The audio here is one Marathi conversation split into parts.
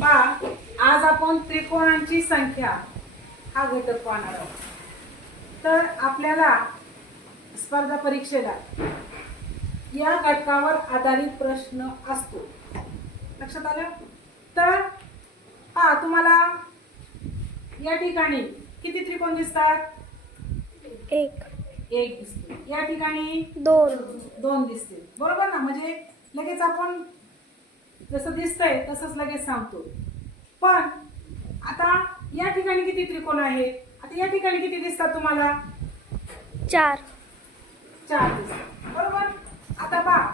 पहा आज आपण त्रिकोणांची संख्या हा घटक पाहणार आहोत. तर आपल्याला स्पर्धा परीक्षेला या घटकावर आधारित प्रश्न असतो. लक्षात आलं? तर पहा तुम्हाला या ठिकाणी किती त्रिकोण दिसतात? एक. एक दिसते. या ठिकाणी दोन. दोन दिसते बरोबर ना? म्हणजे लगेच आपण जसं दिसतंय तसंच लगेच सांगतो. पण आता या ठिकाणी किती त्रिकोण आहेत आता या ठिकाणी किती दिसतात तुम्हाला? चार. चार दिसतात. बरोबर? आता पहा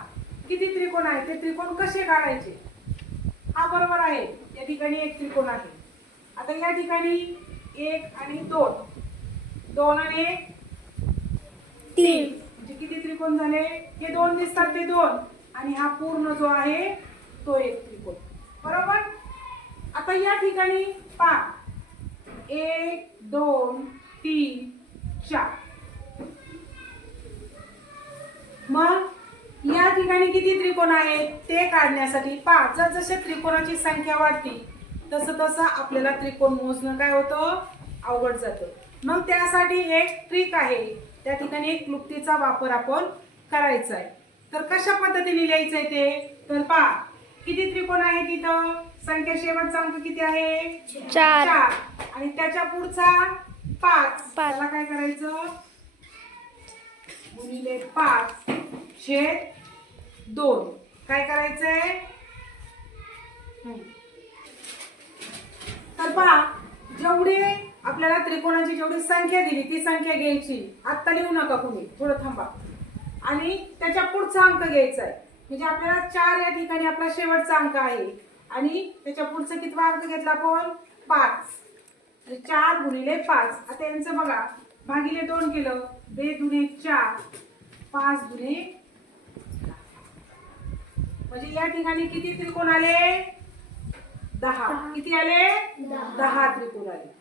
किती त्रिकोण आहेत ते त्रिकोण कसे काढायचे? हा बरोबर आहे. या ठिकाणी एक त्रिकोण आहे. आता या ठिकाणी एक आणि दोन. दोन आणि एक तीन. म्हणजे किती त्रिकोण झाले? हे दोन दिसतात ते दोन. आणि हा पूर्ण जो आहे तो एक त्रिकोण. बरोबर? आता या ठिकाणी पाच एक दोन तीन चार. मग या ठिकाणी किती त्रिकोण आहेत ते काढण्यासाठी पाच जर जसे त्रिकोणाची संख्या वाढती तसं तसं आपल्याला त्रिकोण मोजणं काय होतं? अवघड जातं. मग त्यासाठी एक ट्रिक आहे. त्या ठिकाणी एक क्लुप्तीचा वापर आपण करायचा आहे. तर कशा पद्धतीने लिहायचं आहे ते? तर पहा. किती त्रिकोण आहे तिथं? संख्या शेवटचा अंक किती आहे? चार. आणि त्याच्या पुढचा पाच. त्याला काय करायचं? गुणिले पाच छेद दोन. काय करायचंय. तर पहा जेवढे आपल्याला त्रिकोणाची जेवढी संख्या दिली ती संख्या घ्यायची. आत्ता लिहू नका कुणी थोडं थांबा. आणि त्याच्या पुढचा अंक घ्यायचा आहे म्हणजे आपल्याला चार या ठिकाणी आपला शेवटचा अंक आहे. आणि त्याच्या पुढचा कितवा अंक घेतला आपण? पाच. म्हणजे चार गुणिले पाच. आता यांचं बघा. भागिले दोन केलं. बे दुने चार. पाच दुने म्हणजे या ठिकाणी किती त्रिकोण आले? दहा. किती आले? दहा त्रिकोण आले.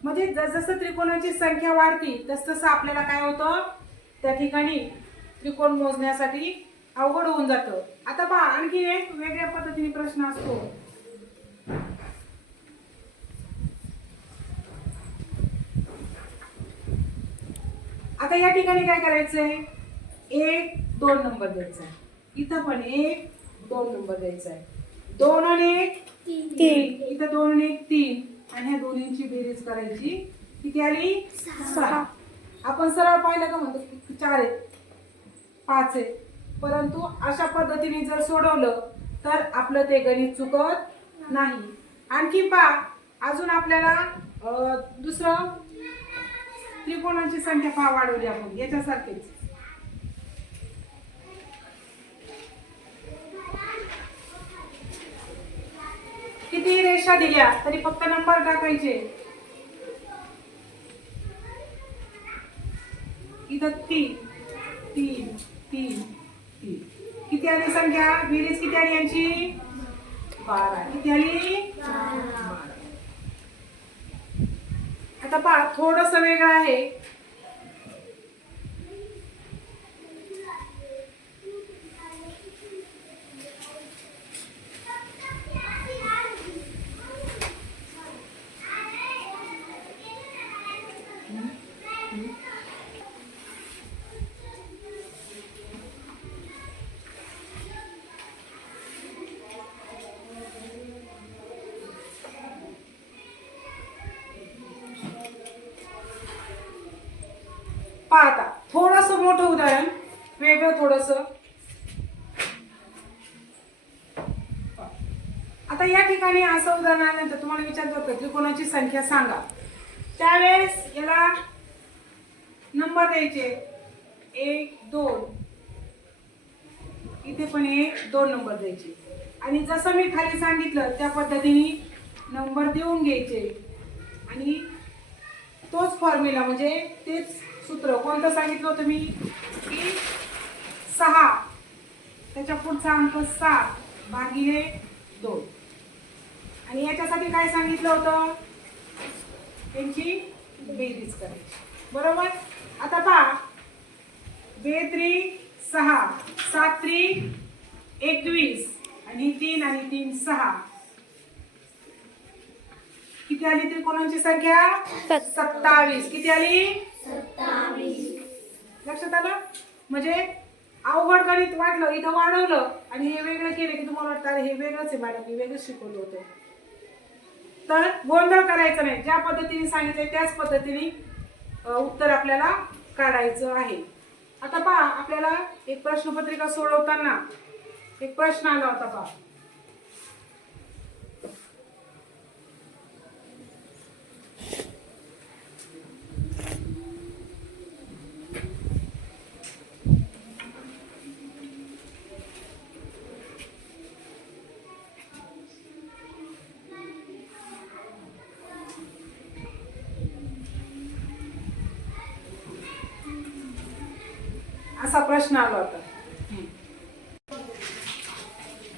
म्हणजे जसजसं त्रिकोणाची संख्या वाढती तस तसं आपल्याला काय होतं? त्या ठिकाणी त्रिकोण मोजण्यासाठी अवघड होऊन जातं. आता पहा आणखी एक वेगळ्या पद्धतीने प्रश्न असतो. आता या ठिकाणी काय करायचंय? एक दोन नंबर द्यायचा आहे इथं पण एक दोन नंबर द्यायचा आहे दोन आणि एक तीन. इथं दोन आणि एक तीन. आणि ह्या दोन्हींची बेरीज करायची. किती आली? सहा. आपण सरळ पाहिलं का म्हणतो चार आहेत पाच आहेत परंतु अशा पद्धतीने जर सोडवलं तर आपलं ते गणित चुकत नाही. आणखी पा अजून आपल्याला दुसरं त्रिकोणाची संख्या पहा वाढवली आपण. याच्यासारखेच. किती रेषा दिल्या तरी फक्त नंबर टाकायचे. इथं तीन तीन तीन किती आली संख्या बेरीज किती आली यांची? बारा. किती आली? आता पहा थोडस वेगळं आहे. Mm-hmm. पाहता थोडस मोठं उदाहरण. वेगळं थोडस. आता या ठिकाणी असं उदाहरण आल्यानंतर तुम्हाला विचारत होतं त्रिकोणाची संख्या सांगा. त्यावेळेस याला नंबर द्यायचे. एक दोन. इथे पण एक दोन नंबर द्यायचे. आणि जसं मी खाली सांगितलं त्या पद्धतीने नंबर देऊन घ्यायचे. आणि तोच फॉर्म्युला म्हणजे तेच सूत्र कोणतं सांगितलं होतं मी? की सहा. त्याच्या पुढचा अंक सात भागिले दोन. आणि याच्यासाठी काय सांगितलं होतं? त्यांची बेरीज करायची. बरोबर? आता पहा. बेत्री सहा सात त्री एकवीस आणि तीन आणि तीन सहा. किती आली त्रिकोणांची संख्या? सत- सत्तावीस. किती आली? लक्षात आलं? म्हणजे अवघड गणित वाढलं इथं वाढवलं आणि हे वेगळं केलं की तुम्हाला वाटतं हे वेगळंच आहे मॅडम मी वेगळंच शिकवलं होतं. तर गोंधळ करायचा नाही. ज्या पद्धतीने सांगितलंय त्याच पद्धतीने उत्तर आपल्याला काढायचं आहे. आता पहा आपल्याला एक प्रश्नपत्रिका सोडवताना एक प्रश्न आला होता पहा. असा प्रश्न आला होता.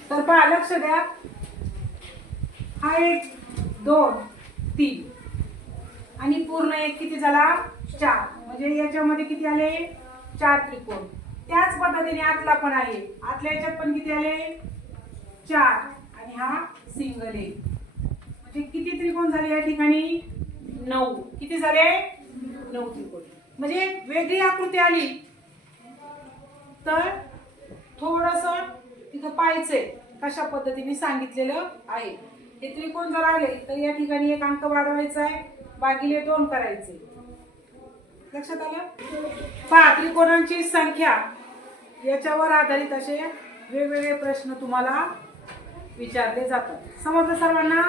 तर पहा लक्ष द्या. हा एक दोन तीन. आणि पूर्ण एक किती झाला? चार. म्हणजे याच्यामध्ये किती आले? चार त्रिकोण. त्याच पद्धतीने आतला पण आहे. आतल्या याच्यात पण किती आले? चार. आणि हा सिंगल एक. म्हणजे किती त्रिकोण झाले या ठिकाणी? नऊ. किती झाले? नऊ त्रिकोण. म्हणजे वेगळी आकृती आली. तर थोडंसं तिथं पाहायचंय कशा पद्धतीने सांगितलेलं आहे. हे त्रिकोण जर आले तर या ठिकाणी एक अंक वाढवायचा आहे. बागिले दोन करायचे. लक्षात आलं? पहा त्रिकोणांची संख्या याच्यावर आधारित असे वेगवेगळे प्रश्न तुम्हाला विचारले जातात. समजलं सर्वांना?